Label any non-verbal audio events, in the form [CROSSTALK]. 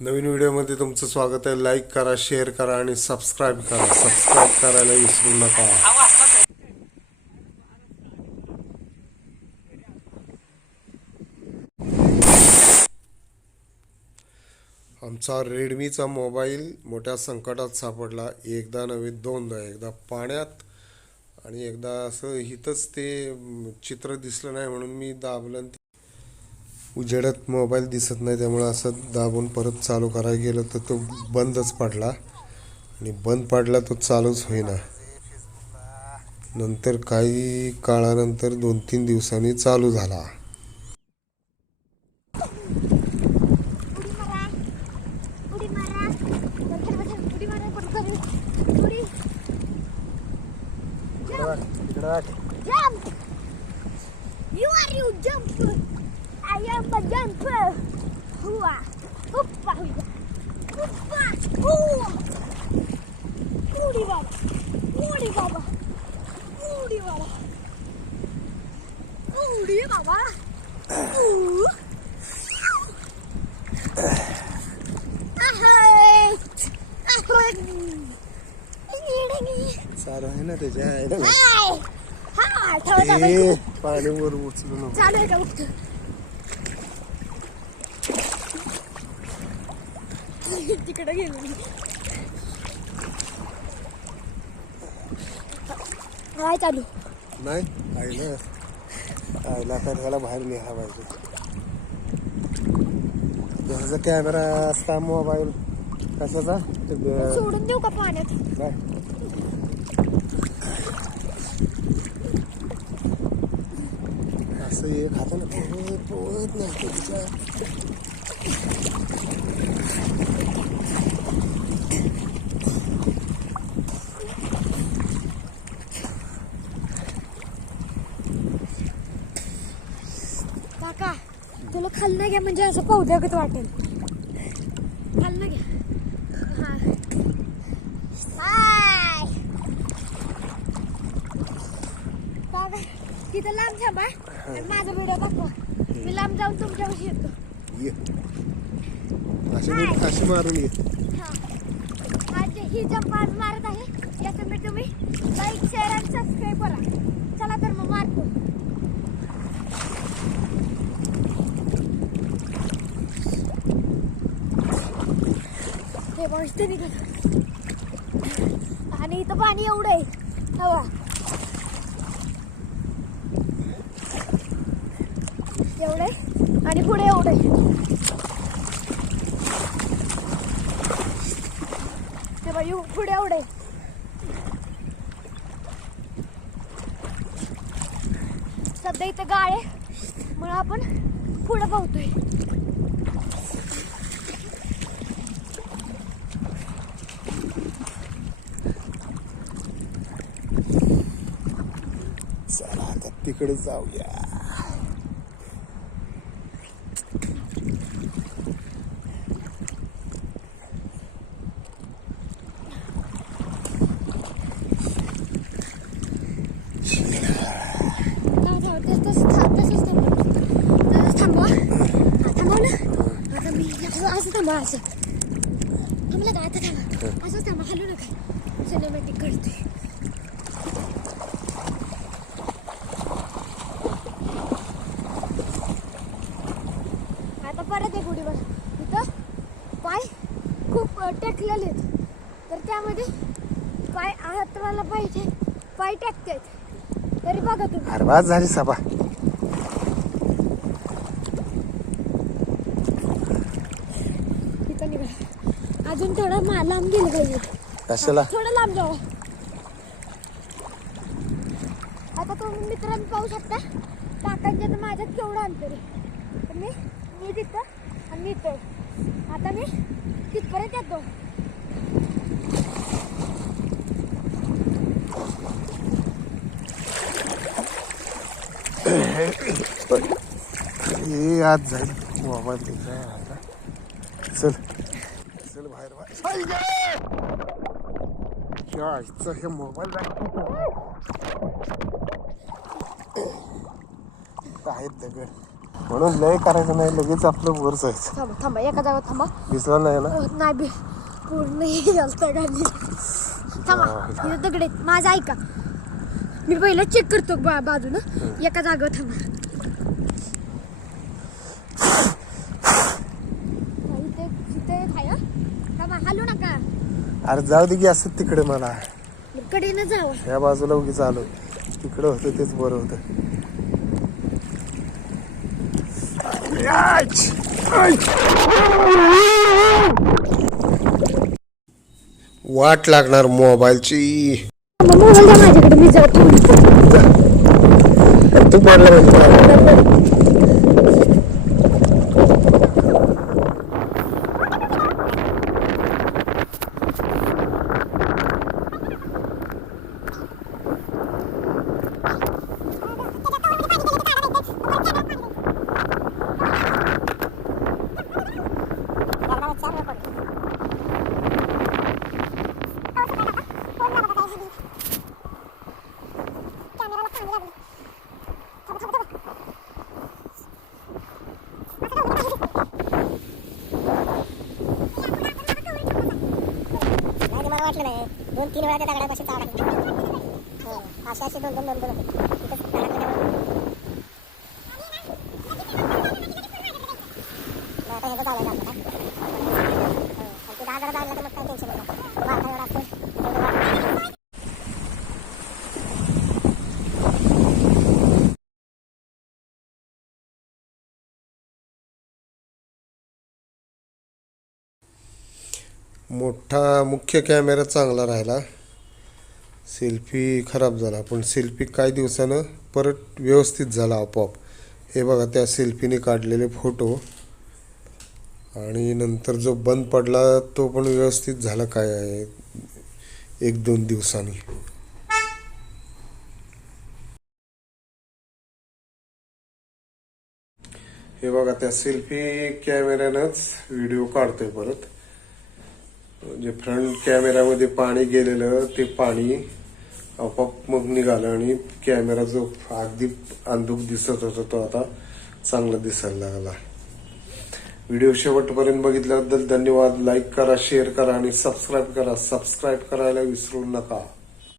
नवीन व्हिडिओमध्ये तुमचं स्वागत आहे. लाईक करा शेअर करा आणि सबस्क्राईब करा. सबस्क्राईब करायला विसरू नका. आमचा रेडमीचा मोबाईल मोठ्या संकटात सापडला. एकदा नव्हे दोनदा. एकदा पाण्यात आणि एकदा असं इथंच ते चित्र दिसलं नाही म्हणून मी दाबलं उजेडात मोबाईल दिसत नाही त्यामुळं असं दाबून परत चालू करायला गेलं तर तो बंदच पडला आणि बंद पडला तो चालूच होईना नंतर काही काळानंतर दोन तीन दिवसांनी चालू झाला उडी Tempo! Hua! Hoppa! Hoppa! Hua! Holy baba! Holy baba! Holy baba! Holy baba! Ooh! સારું હે ને તે જાય પાણી મોર ઉઠતું [LAUGHS] तिकडे गेलो हाय चालू. नाही आईला आईला तर त्याला बाहेर लिहा पाहिजे. त्याचा कॅमेरा असता मोबाईल. कशाचा? सोडून देऊ का पाण्यात. असं एक हाताने पोहत पोहत नाही. काका तुला खाल्लं घ्या म्हणजे असं पौद्यागत वाटेल. खाल्लं घ्या. हा. काका तिथं लांब थांबा. आणि माझा व्हिडिओ दाखवा. मी लांब जाऊन तुमच्यापाशी येतो. अशी नीट अशी मारून ये ही जंप आज मारत आहे या तुम्ही तुम्ही लाईक शेअर आणि सबस्क्राईब करा चला तर मग मारतो. हे मस्त निघत आणि इथं पाणी एवढं आहे. हवा. एवढं आहे. आणि पुढे एवढं आहे पुढे एवढे. सध्या इथं गाळे म्हणून आपण पुढे पाहतोय. चला आता तिकडे जाऊया जाऊ जाऊ तस तस था- तसंच थांबवा तसंच थांबवा हा, थांबव ना आता मी असं असं थांबलं का आता थांबा असंच थांबा हलू नका सिनेमॅटिक करतोय. आता परत एक उडी बघा इथं पाय खूप टेकलेले आहेत. तर त्यामध्ये पाय हाताला पाहिजे. पाय टेकतात. तरी बघा तुम्ही. झाली सभा तिथं निघा अजून थोडं मा लांब गेलं पाहिजे. कशाला? थोडं लांब जाऊ. आता तुम्ही मित्रांनो पाहू शकता काकांच्या तर माझ्यात केवढं अंतर आहे. तर मी मी तिथं आणि मी इथं. आता मी तिथपर्यंत येतो. हे आज जाईल मोबाईल तिचा आता. चल. चल बाहेर बाहेर या आईचा हे मोबाईल आहेत दगड म्हणून लय करायचं नाही लगेच आपलं वर जायचं. थांबा थांबा एका जागा थांबा दिसलं नाही ना? नाही बे. पूर्ण हे झालं गाडी थांबा इथं दगड आहेत. माझं ऐका. मी पहिलं चेक करतो बा बाजूनं. एका जागेवर थांबा इथे इथे आहे हं? हलू नका. अरे जाऊ दे की असं तिकडे मला कडेनं जावं. या बाजूला उगीच आलो. तिकडं होतं तेच बरं होतं! वाट लागणार मोबाईलची. मोबाईल माझ्याकडे मी जातो. तू पडला म्हणजे मला. नाही ते मला वाटलं नाही दोन तीन वेळा त्या दगडापाशी चावला हो असे असे दोन दोन दोन दोन होते तिथंच धडकल्यावर मग आता ह्याचं चावलं जातं का हो आणि ते दहा जरा जायला तर मग काय टेन्शन नाही वाटा एवढा असतो एवढं वाट मोठा मुख्य कॅमेरा चांगला राहिला. सेल्फी खराब झाला पण सेल्फी काही दिवसानं परत व्यवस्थित झाला आपोआप. हे बघा त्या सेल्फीने काढलेले फोटो. आणि नंतर जो बंद पडला तो पण व्यवस्थित झाला काय आहे? एक दोन दिवसांनी. हे बघा त्या सेल्फी कॅमेऱ्यानंच व्हिडिओ काढतोय परत. म्हणजे फ्रंट कॅमेऱ्यामध्ये पाणी गेलेलं ते पाणी आपोआप मग निघालं आणि कॅमेरा जो अगदी अंधुक दिसत होता तो आता चांगला दिसायला लागला. व्हिडिओ शेवटपर्यंत बघितल्याबद्दल धन्यवाद. लाईक करा शेअर करा आणि सबस्क्राईब करा. सबस्क्राईब करायला विसरू नका.